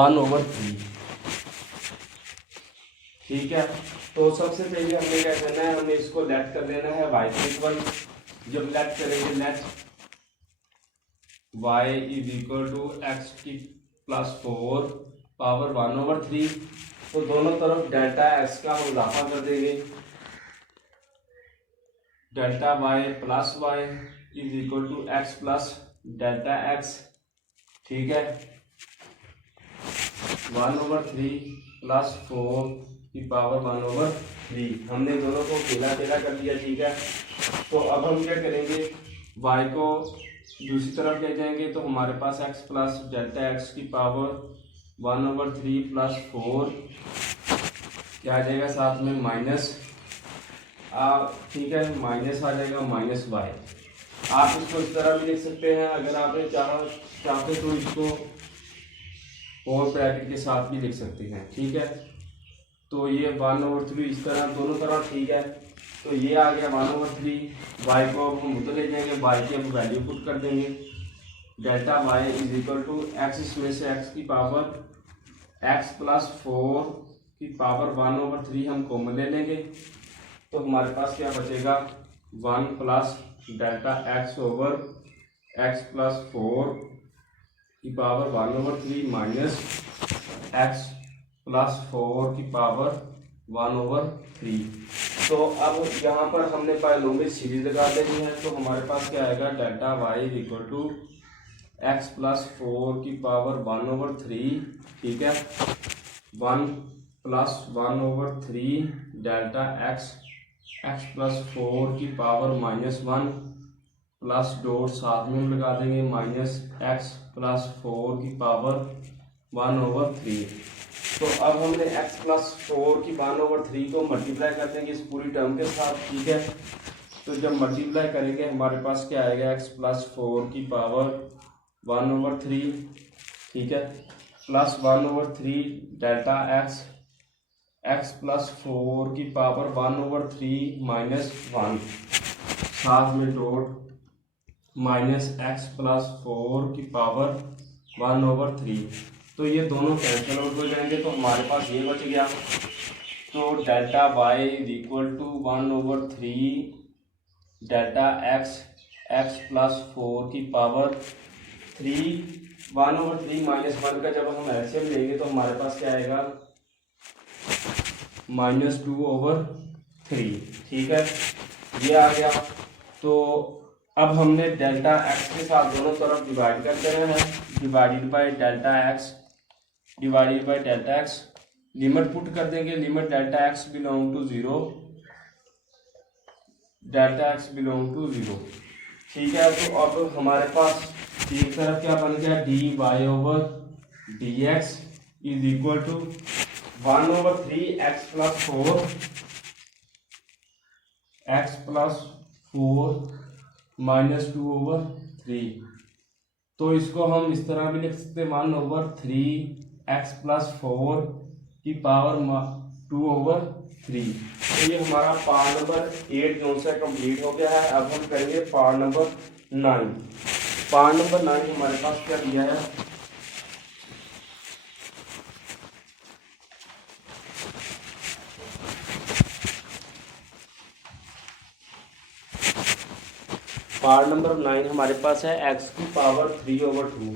1/3। ठीक है, तो सबसे पहले हमें क्या करना है, हमें इसको लेट कर लेना है y के इक्वल। जब लेट करेंगे, let y is equal to x की प्लस 4 पावर 1/3। तो दोनों तरफ डेल्टा x का हम इजाफा कर देंगे। Delta y plus y is equal to x plus delta x। ठीक है, 1/3 प्लस 4 की पावर 1/3। हमने दोनों को अकेला अकेला कर दिया। ठीक है, तो अब हम क्या करेंगे, y को दूसरी तरफ ले जाएंगे तो हमारे पास x प्लस डेल्टा x की पावर 1/3 प्लस 4 क्या आ जाएगा, साथ में माइनस। ठीक है, माइनस आ जाएगा माइनस वाई। आप इसको इस तरह भी लिख सकते हैं, अगर आपने चाहते तो इसको और ब्रैकेट के साथ भी लिख सकते हैं। ठीक है, तो ये 1/3 इस तरह, दोनों तरह। ठीक है, तो ये आ गया 1/3। वाई को अब हम उधर ले जाएंगे, वाई की अब वैल्यू पुट कर देंगे। Delta y is equal to x, इसमें से एक्स की पावर एक्स प्लस 4 की पावर 1/3 हम कॉमन ले लेंगे, तो हमारे पास क्या बचेगा, 1 plus delta x over x plus 4 की पावर 1/3 माइनस एक्स प्लस 4 की पावर 1/3। तो अब यहाँ पर हमने बायनोमियल सीरीज लगा देनी है, तो हमारे पास क्या आएगा, delta y is equal to x plus 4 की पावर 1/3। ठीक है, 1 plus 1/3 delta x x plus 4 की पावर -1 प्लस डॉट साथ में हम लगा देंगे माइनस एक्स प्लस 4 की पावर 1/3। तो अब हमने x प्लस 4 की 1/3 को मल्टीप्लाई कर देंगे इस पूरी टर्म के साथ। ठीक है, तो जब मल्टीप्लाई करेंगे हमारे पास क्या आएगा, x प्लस 4 की पावर 1/3। ठीक है, plus 1/3 delta x x plus 4 की पावर 1/3 माइनस 1 साथ में डॉट माइनस एक्स प्लस 4 की पावर 1/3। तो ये दोनों कैंसिल आउट हो जाएंगे, तो हमारे पास ये बच गया। तो delta y is equal to 1/3 delta x x plus 4 की पावर 3। 1/3 माइनस 1 का जब हम एलसीएम लेंगे तो हमारे पास क्या आएगा, -2/3। ठीक है, ये आ गया। तो अब हमने डेल्टा एक्स के साथ दोनों तरफ डिवाइड कर देना है, divided by delta x divided by delta x. Limit put कर देंगे, limit delta x belong to 0 delta x belong to 0। ठीक है, तो अब हमारे पास एक तरफ क्या बन गया, dy over dx is equal to 1/3 x plus 4 minus 2/3। तो इसको हम इस तरह भी लिख सकते हैं, 1/3 एक्स प्लस 4 की पावर 2/3। तो ये हमारा पार्ट नंबर 8 जो से कंप्लीट हो गया है। अब हम करेंगे पार्ट नंबर 9। पार्ट नंबर 9 हमारे पास क्या दिया है, पार्ट नंबर 9 हमारे पास है x की पावर 3/2,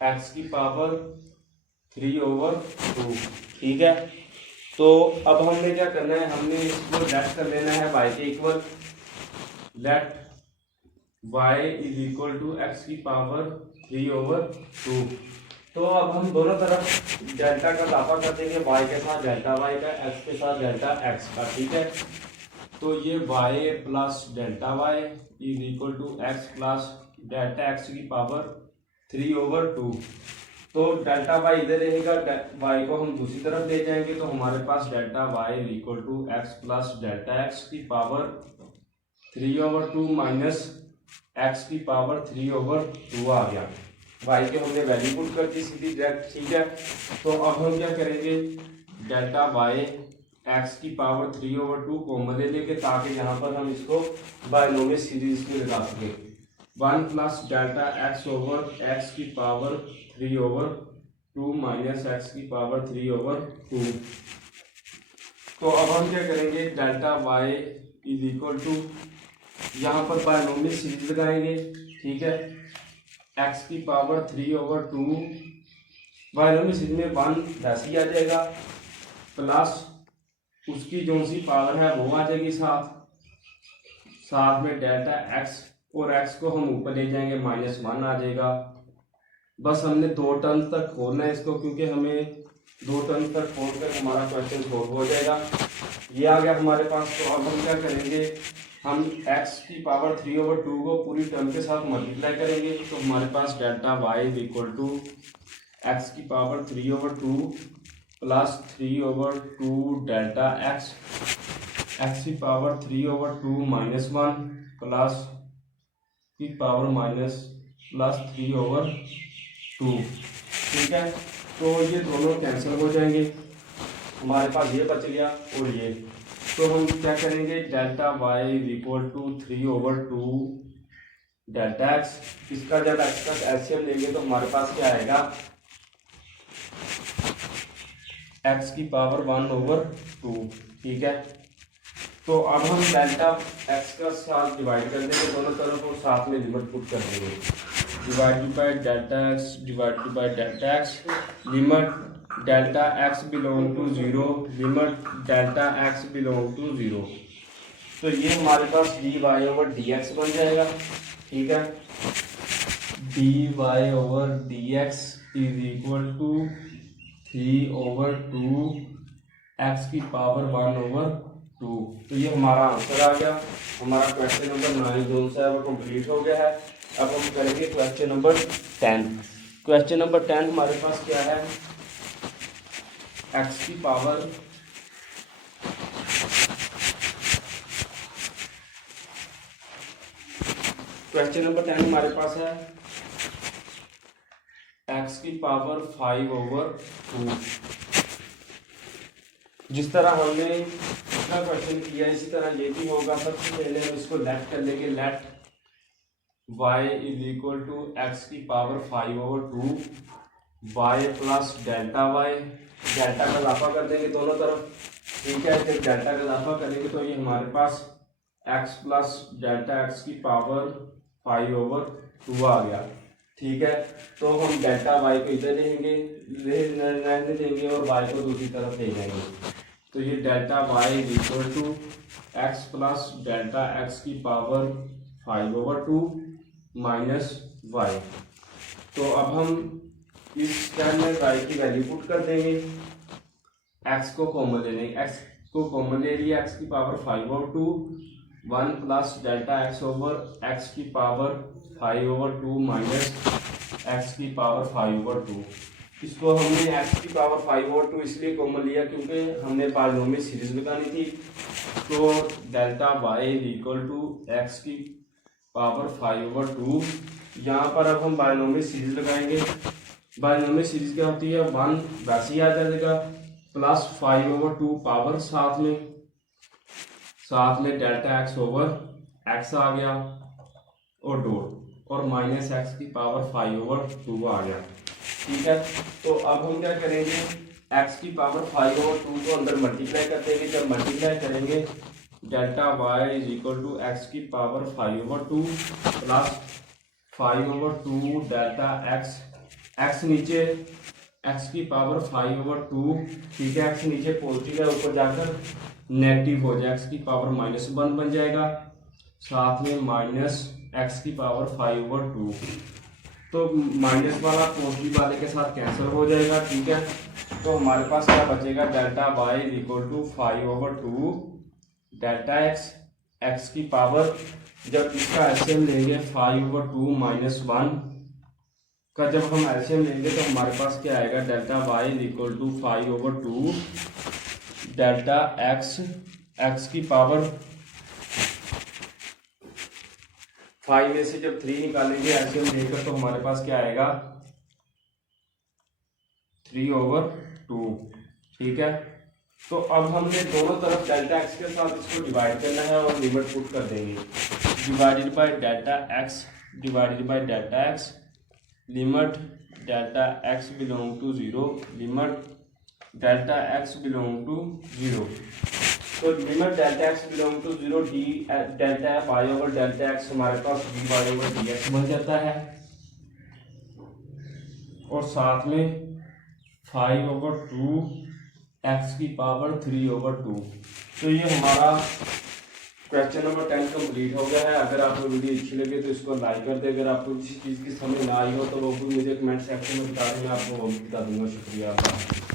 x की पावर 3/2। ठीक है, तो अब हमने क्या करना है, हमने इसको लेट कर लेना है y के equal. Let y is equal to x की पावर 3/2। तो अब हम दोनों तरफ डेल्टा का इजाफा कर देंगे, y के साथ डेल्टा y का, x के साथ डेल्टा x का। ठीक है, तो ये y plus delta y is equal to x plus delta x की पावर 3/2। तो डेल्टा y इधर रहेगा, y को हम दूसरी तरफ ले जाएंगे तो हमारे पास delta y is equal to x plus delta x की पावर 3/2 माइनस x की पावर 3/2 आ गया। y के हमने वैल्यू पुट कर दी सीधी डायरेक्ट। ठीक है, तो अब हम क्या करेंगे, डेल्टा y एक्स की पावर 3/2 कॉमन ले लेंगे, ताकि यहाँ पर हम इसको बायनोमियल सीरीज में लगा सकें। 1 plus delta x over x की पावर 3/2 माइनस एक्स की पावर 3/2। तो अब हम क्या करेंगे, delta y is equal to, यहाँ पर बायनोमियल सीरीज लगाएंगे, ठीक है। एक्स की पावर 3/2 बायनोमियल सीरीज में 1 वैसे ही आ जाएगा, प्लस उसकी जो सी पावर है वो आ जाएगी साथ में डेल्टा एक्स, और एक्स को हम ऊपर ले जाएंगे -1 आ जाएगा। बस हमने 2 टर्म तक खोलना है इसको, क्योंकि हमें 2 टर्म तक खोल कर हमारा क्वेश्चन सॉल्व हो जाएगा। ये आ गया हमारे पास। तो अब हम क्या करेंगे, हम x की पावर 3/2 को पूरी टर्म के साथ मल्टीप्लाई करेंगे। तो हमारे पास delta y is equal to x की पावर 3/2 प्लस 3/2 डेल्टा x की पावर 3/2 -1 प्लस की पावर प्लस 3/2, ठीक है। तो ये दोनों कैंसिल हो जाएंगे, हमारे पास ये बच गया और ये। तो हम क्या करेंगे, delta y is equal to 3/2 delta x. इसका जब एक्स का एलसीएम लेंगे तो हमारे पास क्या आएगा, एक्स की पावर 1/2, ठीक है। तो अब हम डेल्टा एक्स का साथ डिवाइड कर देंगे दोनों तरफ और साथ में लिमिट पुट कर देंगे। Divided by delta x divided by delta x, limit delta x belong to 0, limit delta x belong to 0। तो ये हमारे पास dy ओवर dx बन जाएगा, ठीक है। dy over dx is equal to 3/2 x की पावर 1/2। तो ये हमारा आंसर आ गया। हमारा क्वेश्चन नंबर 9 जो सा है वो कंप्लीट हो गया है। अब हम करेंगे क्वेश्चन नंबर 10। क्वेश्चन नंबर 10 हमारे पास क्या है, एक्स की पावर क्वेश्चन नंबर 10 हमारे पास है एक्स की पावर 5/2। जिस तरह हमने दूसरा क्वेश्चन किया इसी तरह ये भी होगा। सबसे पहले हम इसको लेट कर लेंगे, let y is equal to x की power 5/2 y plus delta y, delta का इजाफा कर देंगे दोनों तरफ, ठीक है। जब डेल्टा का इजाफा करेंगे तो ये हमारे पास x प्लस डेल्टा एक्स की पावर 5/2 आ गया, ठीक है। तो हम डेल्टा y को इधर लेंगे देंगे और y को दूसरी तरफ ले जाएंगे। तो ये delta y is equal to x plus delta x की पावर 5/2 माइनस वाई। तो अब हम इस टर्म में y की वैल्यू पुट कर देंगे, x को कॉमन ले लेंगे, x को कॉमन ले लिया, x की power 5/2 1 plus delta x over x की पावर 5/2 माइनस x की पावर 5/2। इसको हमने x की पावर 5/2 इसलिए कॉमन लिया क्योंकि हमने बायनोमियल सीरीज लगानी थी। तो delta y is equal to x की पावर 5/2। यहाँ पर अब हम बायनोमियल सीरीज लगाएंगे। बायनोमियल सीरीज क्या होती है, 1 वैसे ही आ जाएगा प्लस 5/2 पावर साथ में डेल्टा एक्स ओवर एक्स आ गया और डॉट और माइनस एक्स की पावर 5/2 आ गया, ठीक है। तो अब हम क्या करेंगे, एक्स की पावर 5/2 को अंदर मल्टीप्लाई कर देंगे। जब मल्टीप्लाई करेंगे delta y is equal to x की पावर 5/2 प्लस 5/2 डेल्टा एक्स नीचे एक्स की पावर 5/2, ठीक है। एक्स नीचे पॉजिटिव है, ऊपर जाकर नेगेटिव हो जाए, एक्स की पावर -1 बन जाएगा, साथ में माइनस एक्स की पावर 5/2। तो माइनस वाला पॉजिटिव वाले के साथ कैंसिल हो जाएगा, ठीक है। तो हमारे पास क्या बचेगा, delta y is equal to 5/2 delta x की पावर, जब इसका एलसीएम लेंगे 5/2 -1 का जब हम एलसीएम लेंगे तो हमारे पास क्या आएगा, delta y is equal to 5/2 delta x की पावर 5 में से जब 3 निकालेंगे एलसीएम लेकर तो हमारे पास क्या आएगा 3/2, ठीक है। तो अब हमने दोनों तरफ डेल्टा एक्स के साथ इसको डिवाइड करना है और लिमिट पुट कर देंगे। Divided by delta x divided by delta x, limit delta x belong to zero, limit delta x belong to zero. तो limit delta x belong to zero d delta y over delta x हमारे पास d y over d x बन जाता है, और साथ में 5/2 x की पावर 3/2। तो ये हमारा क्वेश्चन नंबर 10 कंप्लीट हो गया है। अगर आपको वीडियो अच्छी लगे तो इसको लाइक कर दे। अगर आपको किसी चीज़ की समझ ना आई हो तो वो भी मुझे कमेंट सेक्शन में बता दें, मैं आपको वो भी बता दूंगा। शुक्रिया आपका।